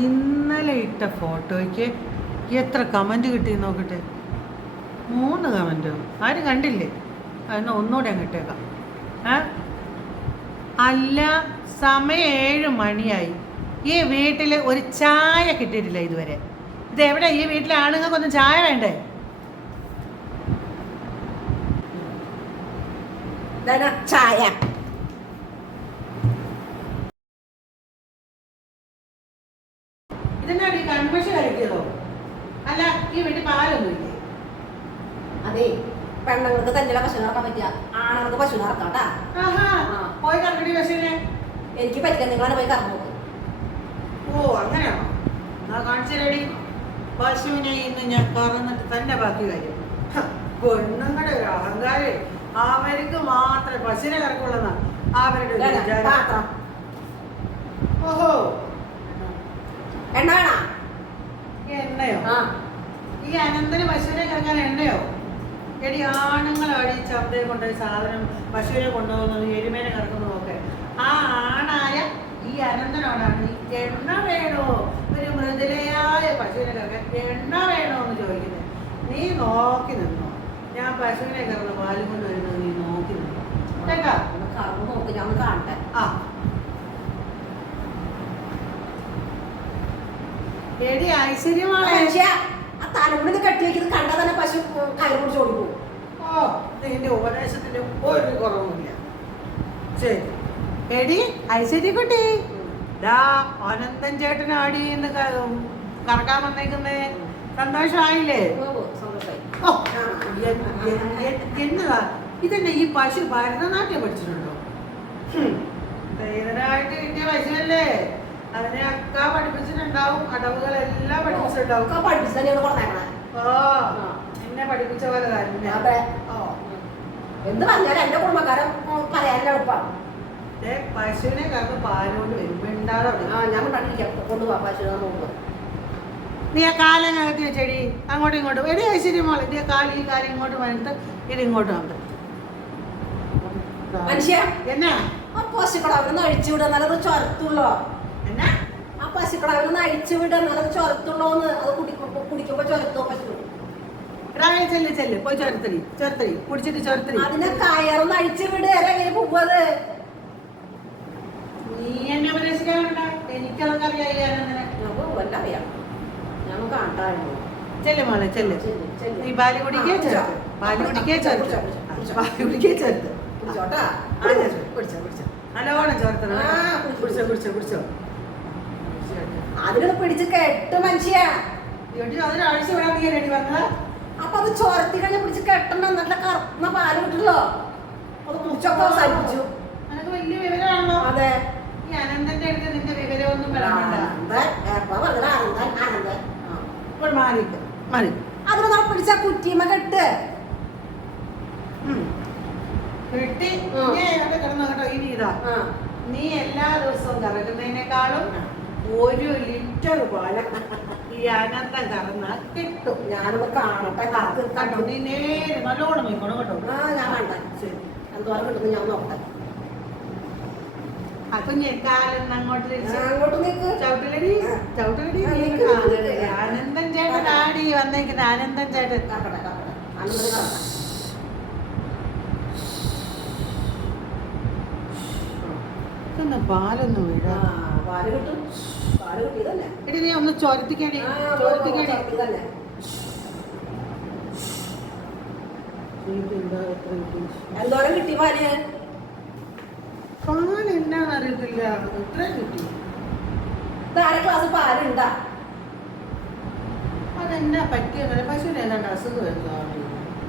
ഇന്നലെ ഇട്ട ഫോട്ടോയ്ക്ക് എത്ര കമന്റ് കിട്ടി നോക്കട്ടെ? മൂന്ന് കമന്റോ ആരും കണ്ടില്ലേ? എന്നാൽ ഒന്നുകൂടെ അങ്ങ് ഇട്ടേക്കാം. അല്ല സമയം ഏഴ് മണിയായി. ഈ വീട്ടിൽ ഒരു ചായ കിട്ടിയിട്ടില്ല ഇതുവരെ. ഇത് എവിടെ ഈ വീട്ടിലെ ആണുങ്ങൾക്കൊന്നും ചായ വേണ്ടേ? ചായ ഇതെന്നാണ് ഈ കൺവെൻഷൻ കഴിക്കതോ അല്ല ഈ വീട്ടിൽ പാലൊന്നും ഇല്ലേ? അതെ പെണ്ണുങ്ങൾക്ക് തന്നെ പശു നടക്കാൻ പറ്റിയ ആണുങ്ങൾക്ക് പശു നടക്കാട്ടാ ആഹാ പോയി കറക്കടി പശുവിനെ. എനിക്ക് പറ്റില്ല നിങ്ങളാണ് പോയി കറന്നു ഓ അങ്ങനെയാണോ? എന്നാ കാണിച്ചിരടി പശുവിനെ ഇന്ന് ഞാൻ കറന്നിട്ട് തന്നെ ബാക്കി കാര്യം. പെണ്ണുങ്ങളുടെ ഒരു അഹങ്കാരം. അവർക്ക് മാത്രമേ പശുവിനെ കറക്കുള്ളതാണ് അവരുടെ ഓഹോ. എണ്ണ വേണ? എണ്ണയോ? ആ. ഈ അനന്തന് പശുവിനെ കിടക്കാൻ എണ്ണയോ? എടി ആണുങ്ങളാണ് ഈ ചന്തയിൽ കൊണ്ടുപോയി സാധനം പശുവിനെ കൊണ്ടുപോകുന്നത് എരുമേനെ കറക്കുന്നതൊക്കെ. ആ ആണായ ഈ അനന്തനോടാണ് എണ്ണ വേണോ? ഒരു മൃദുലയായ പശുവിനെ കിടക്കാൻ എണ്ണ വേണോ എന്ന് ചോദിക്കുന്നത്. നീ നോക്കി നിന്നോ. ഞാൻ പശുവിനെ കിടന്ന് പാലും കൊണ്ട് വരുന്നത് നീ നോക്കി നിന്നോ. കേട്ടാ? കറന്ന് നോക്ക് ഞാൻ കാണട്ടെ. ആ. എടി ഐശ്വര്യമാണ് മനുഷ്യ ആ തലമുടി കെട്ടി വെക്കുന്നത് കണ്ടാൽ തന്നെ പശു കയറി പിടിച്ച് ഓടിപ്പോകും ഓ നിന്റെ ഉപദേശത്തിന്റെ ഒരു കുറവുമില്ല. ശരി. എടി ഐശ്വര്യക്കുട്ടി ഡാ അനന്തൻ ചേട്ടൻ ആടിന്ന് കറക്കാൻ വന്നേക്കുന്നേ. സന്തോഷമായില്ലേ സന്തോഷമായി ഓ എൻ- എൻ- എൻ- എന്നതാ? ഇതെന്നെ ഈ പശു ഭരതനാട്യം പഠിച്ചിട്ടുണ്ടോ? ധൈര്യനായിട്ട് കിട്ടിയ പശുവല്ലേ? അതിനെ അക്ക പഠിപ്പിച്ചിട്ടുണ്ടാവും അടവുകളെല്ലാം പഠിപ്പിച്ചിട്ടുണ്ടാവും. പഠിപ്പിച്ച് തന്നെയാണ് കൊടുത്തേക്കണേ? ഓ എന്നെ പഠിപ്പിച്ച പോലെ തന്നെ. അതെ ഓ എന്ത് പറഞ്ഞാലും എന്റെ കുടുംബക്കാരൻ പറയാൻ എളുപ്പമാണ് പശുവിനെ കാരണം പാലോട് വരും ആ ഞാൻ കണ്ടിരിക്കാം കൊണ്ടുപോവാ പശു നോക്കുക നീ ആ കാലങ്ങകത്തി വെച്ചെടി. അങ്ങോട്ടും ഇങ്ങോട്ടും. എടി ഐശ്വര്യം മോളെ നീ ആ കാൽ ഈ കാലം ഇങ്ങോട്ട് വന്നിട്ട് ഇത് ഇങ്ങോട്ട് വന്നിട്ട് മനുഷ്യ എന്നാ? ആ പശുക്കളവരൊന്ന് അഴിച്ചു വിടുക നല്ലത് ചൊരത്തുള്ളോ എന്നാ അവരൊന്ന് അഴിച്ചു വിടുക നല്ലത് ചൊരത്തുള്ളോന്ന്. അത് കുടിക്കുമ്പോ കുടിക്കുമ്പോ ചൊരത്തോ പശു ചെല്ല് ചെല്ല്. പോയി ചോരത്തടി ചോരത്തടി. കുടിച്ചിട്ട് ചോരത്തടി. അതിനെ കയറൊന്ന് അഴിച്ചു വിടുക എങ്ങനെ പോവത്? നീ എന്നെ ഉപദേശിക്കാനുണ്ട എനിക്കതൊക്കെ അറിയാം അറിയാം. ഞാൻ കാണാറുണ്ട് ചെല്ല് മോളെ ചെല്ല്. നീ പാൽ കുടിക്കേ ചേർത്ത് പാൽ കുടിക്കേ ചേർത്ത് പാൽ കുടിക്കേ ചേർത്ത് നല്ലോണം ചോർത്തണം ആ, കുടിച്ചോ കുടിച്ചോ കുടിച്ചോ. അതിനൊന്ന് പിടിച്ച് കെട്ട് മനുഷ്യ. നീ അപ്പൊ അത് ചോരത്തി കഴിഞ്ഞ പിടിച്ച് കെട്ടണ്ട എന്നിട്ട് കറുന്ന പാൽ കിട്ടുള്ളോ അത് കുറിച്ചൊക്കെ അവസാനിപ്പിച്ചു വലിയ വിവരമാണല്ലോ. അതെ. ഈ അനന്തന്റെ അടുത്ത് നിന്റെ വിവരമൊന്നും അതിനെ നമ്മൾ പിടിച്ച കുറ്റിമ കെട്ട്. നീ അവിടെ കിടന്നു കേട്ടോ ഇനി ഇതാ നീ എല്ലാ ദിവസവും കറക്കുന്നതിനേക്കാളും ഒരു ലിറ്റർ പോലെ ഈ അനന്തം കറന്നാൽ കിട്ടും. ഞാനൊന്ന് കാണട്ടെ കണ്ടോ നീ നേരെ നല്ലോണം പോയിക്കോണം കേട്ടോ. ആ ഞാൻ കണ്ട ശരി. എന്തോരം കിട്ടുന്നു ഞാൻ നോക്കട്ടെ. ആ കുഞ്ഞെ കാലം അങ്ങോട്ട് നിൽക്ക് ചവിട്ടിലടി. ചവിട്ടിലടി. ചേട്ടൻ ആടി വന്നേക്കുന്നത് ആനന്ദൻ ചേട്ടൻ. ഇതൊന്ന് വീഴാ പാൽ കിട്ടും പാൽ കിട്ടിയതല്ലേ എടി നീ ഒന്ന് ചോരത്തിക്കടി ആ, ചോരത്തിക്കടി. കിട്ടിയതല്ലേ എന്തോരം കിട്ടി പാൽ പാൽ എന്നാന്ന് അറിയത്തില്ല. എത്ര കിട്ടി? ഇത് അര ഗ്ലാസ് പാലുണ്ടാ? അതെന്നാ പറ്റിയ? പശുവിന് ഏതാണ്ട് അസുഖം എന്താണ്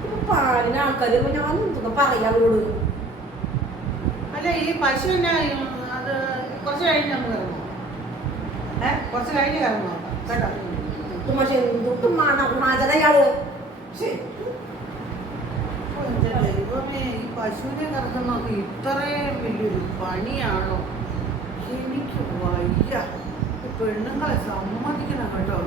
ഇപ്പൊ പാലിന് ആൾക്കാർ ഞാൻ എന്തൊന്നും പറയാ അവരോട്? അല്ല ഈ പശുവിനെ അത് കുറച്ച് കഴിഞ്ഞ് നമുക്ക് കുറച്ച് കഴിഞ്ഞ് ഇറങ്ങും കേട്ടോ? ഇതും പക്ഷെ. ഓ, എന്റെ ദൈവമേ ഈ പശുവിനെ കറക്കുന്നൊക്കെ ഇത്രയും വലിയൊരു പണിയാണോ? എനിക്ക് വയ്യ. പെണ്ണുങ്ങളെ സമ്മതിക്കണം കേട്ടോ.